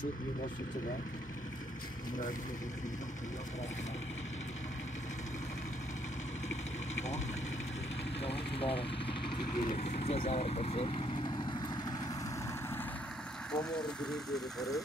Çöplüğü basıntıda যাওয়ার পথে কোমর ব্রিজের উপরে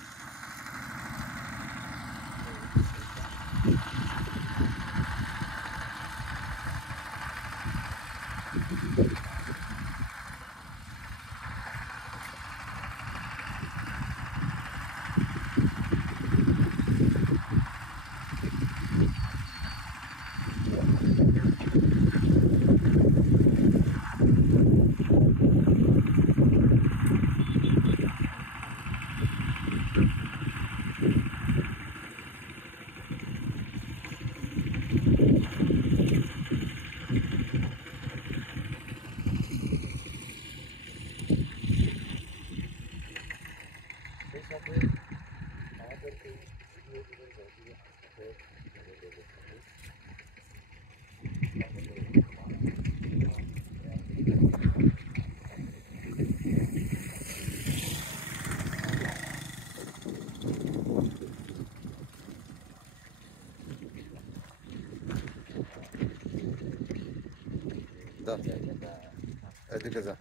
এদিকে যা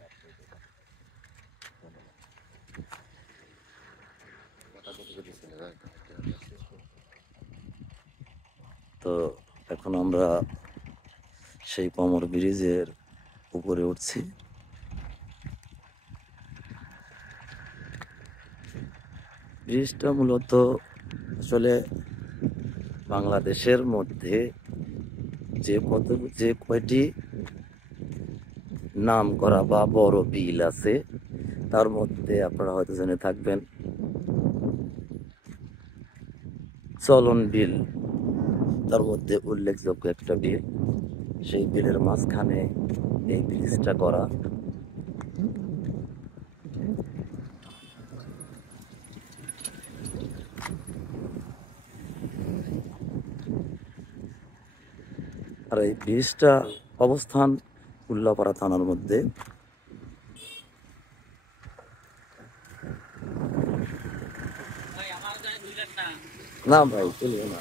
তো এখন আমরা সেই কোমর ব্রিজের উপরে উঠছি। ব্রিজটা মূলত আসলে বাংলাদেশের মধ্যে যে কয়টি নাম করা বা বড় বিল আছে তার মধ্যে আপনারা হয়তো জেনে থাকবেন চলন বিল তার মধ্যে উল্লেখযোগ্য একটা বিল। সেই বিলের মাঝখানে এই ব্রিজটা করা। আর এই ব্রিজটা অবস্থান উল্লাপাড়া থানার মধ্যে। না ভাই চলবে না।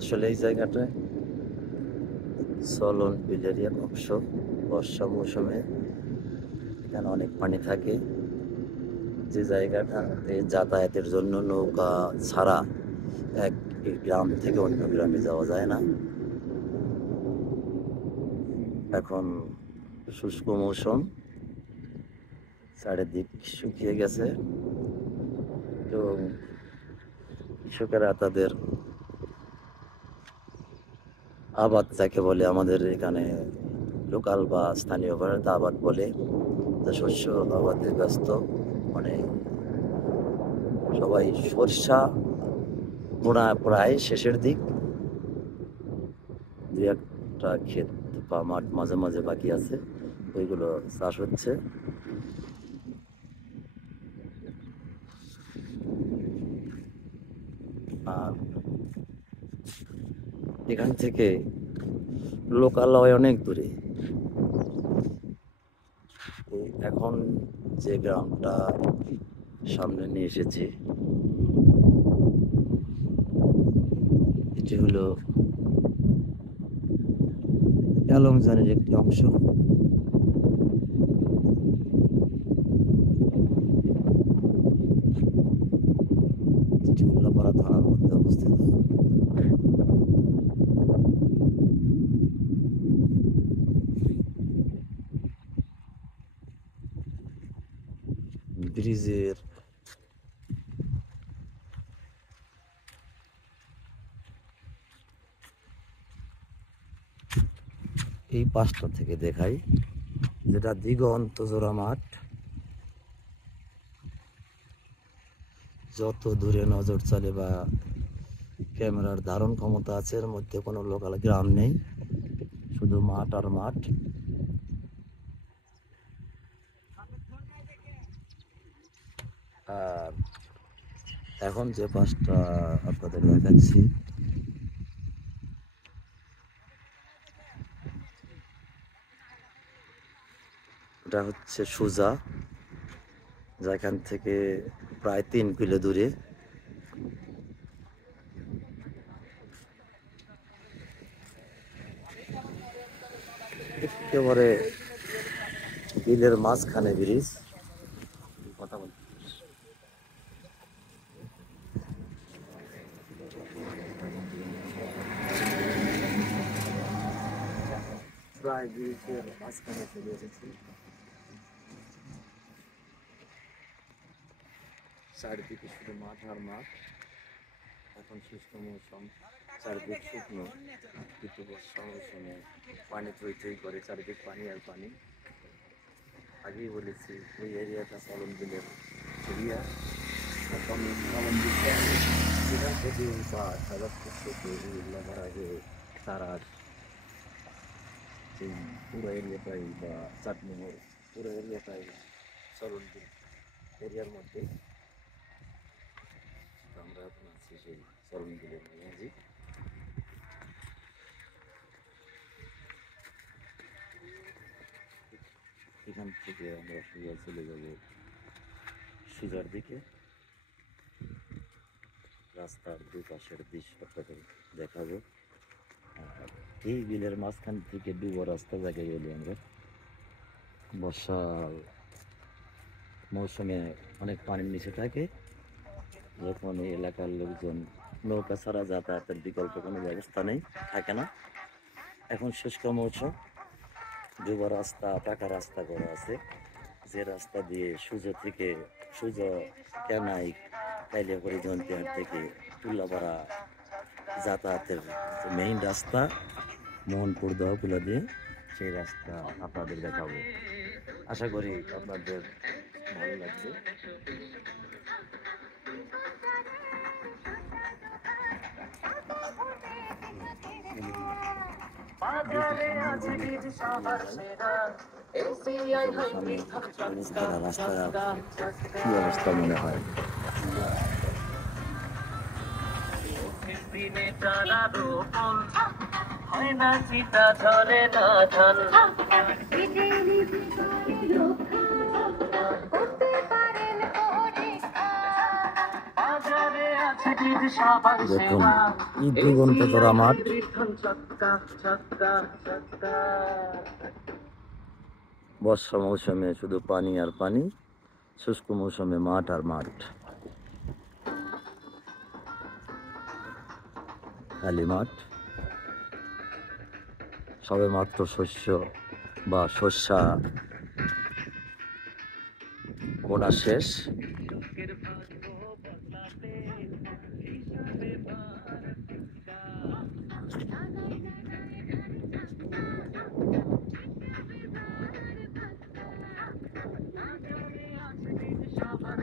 আসলে এই জায়গাটায় চলন বিলের এক অংশ। বর্ষা মৌসুমে এখানে অনেক পানি থাকে। যে জায়গাটাতে যাতায়াতের জন্য নৌকা ছাড়া এক গ্রাম থেকে অন্য গ্রামে যাওয়া যায় না। এখন শুষ্ক মৌসুম, চারিদিক শুকিয়ে গেছে। তো কৃষকেরা তাদের আবাদ যাকে বলে আমাদের এখানে লোকাল বা স্থানীয় ভাষাতে আবাদ বলে, শস্য আবাদে ব্যস্ত। মানে সবাই সরষা বোনা প্রায় শেষের দিক, দু একটা ক্ষেত বা মাঠ মাঝে মাঝে বাকি আছে, ওইগুলো চাষ হচ্ছে। আর এখান থেকে লোকালয় অনেক দূরে। এখন যে গ্রামটা সামনে নিয়ে এসেছি এটি হলো অ্যালংজানের একটি অংশ। উল্লাপাড়া থানার মধ্যে অবস্থিত। ব্রিজের এই পাশটা থেকে দেখাই। যেটা দিগন্ত জোড়া মাঠ। যত দূরে নজর চলে বা ক্যামেরার ধারণ ক্ষমতা আছে, এর মধ্যে কোনো লোকাল গ্রাম নেই, শুধু মাঠ আর মাঠ। আর এখন যে পাশটা আপনাদের দেখাচ্ছি, এটা হচ্ছে সুজা, যেখান থেকে প্রায় 3 কিলো দূরে। একেবারে বিলের মাঝখানে ব্রিজ। কথা বল। প্রায় ব্রিজের মাঝখানে চলে এসেছি। চারিদিকে শুধু মাঠ আর মাঠ। এখন শুষ্ক মৌসুম, চারিদিক শুকনো, কিন্তু বর্ষা মৌসুমে পানি থই করে, চারিদিক পানি আর পানি। আগেই বলেছি ওই এরিয়াটা চলন বিলের এরিয়া। এখন চলন বিলটা সেখান থেকে বা সাজার আগে তারা সেই পুরো এরিয়াটাই বা চাটনি মোড় পুরো এরিয়াটাই চলন বিল এরিয়ার মধ্যে। আমরা এখন আছি সেই চলন বিলের মাঝামাঝি। এখান থেকে আমরা সোজা চলে যাব সুজার দিকে। রাস্তার দুই পাশের দৃশ্য আপনাদের দেখাবো। আর এই বিলের মাঝখান থেকে ডুবো রাস্তা জায়গায় গেলে আমরা বর্ষার মৌসুমে অনেক পানির নিচে থাকে, যখন এই এলাকার লোকজন নৌকা ছাড়া যাতায়াতের বিকল্প কোনো ব্যবস্থা নেই, থাকে না। এখন শুষ্ক মৌসুম, ডুবো রাস্তা, পাকা রাস্তা করা আছে, যে রাস্তা দিয়ে সুজা কেনাই কাইলিয়াপাড়ি জয়ন্তিয়াহাট থেকে টুল্লাপাড়া যাতায়াতের যে মেইন রাস্তা মোহনপুর দহকুলা দিয়ে, সেই রাস্তা আপনাদের দেখাবো। আশা করি আপনাদের ভালো লাগবে। রাস্তার কি অবস্থা মনে হয়? দেখুন এই দিগন্ত জোড়া মাঠ। বর্ষা মৌসুমে শুধু পানি আর পানি, শুষ্ক মৌসুমে মাঠ আর মাঠ, খালি মাঠ। সবে মাত্র শস্য বা শস্যা বোনা শেষ।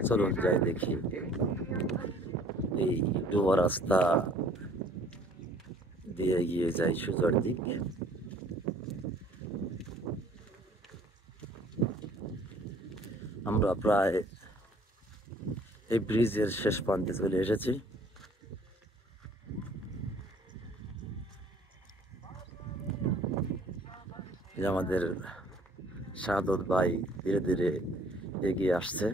চলুন যাই দেখি এই ডুবা রাস্তা দিয়ে গিয়ে যাই সুজার দিক। আমরা প্রায় এই ব্রিজের শেষ প্রান্তে চলে এসেছি। আমাদের শাহাদত ভাই ধীরে ধীরে এগিয়ে আসছে।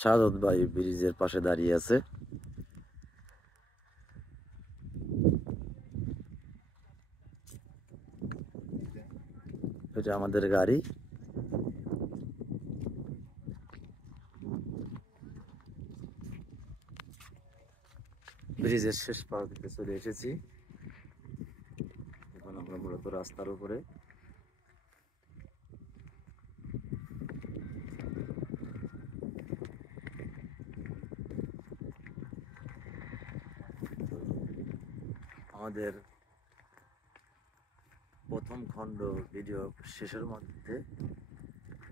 শাহাদত ভাই ব্রিজের পাশে দাঁড়িয়ে আছে। এটা আমাদের গাড়ি। ব্রিজের শেষ প্রান্তে চলে এসেছি। এখন আমরা মূলত রাস্তার উপরে। আমাদের প্রথম খণ্ড ভিডিও শেষের মধ্যে,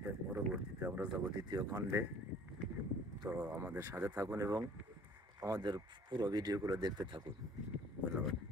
এর পরবর্তীতে আমরা যাব দ্বিতীয় খণ্ডে। তো আমাদের সাথে থাকুন এবং আমাদের পুরো ভিডিওগুলো দেখতে থাকুন। ধন্যবাদ।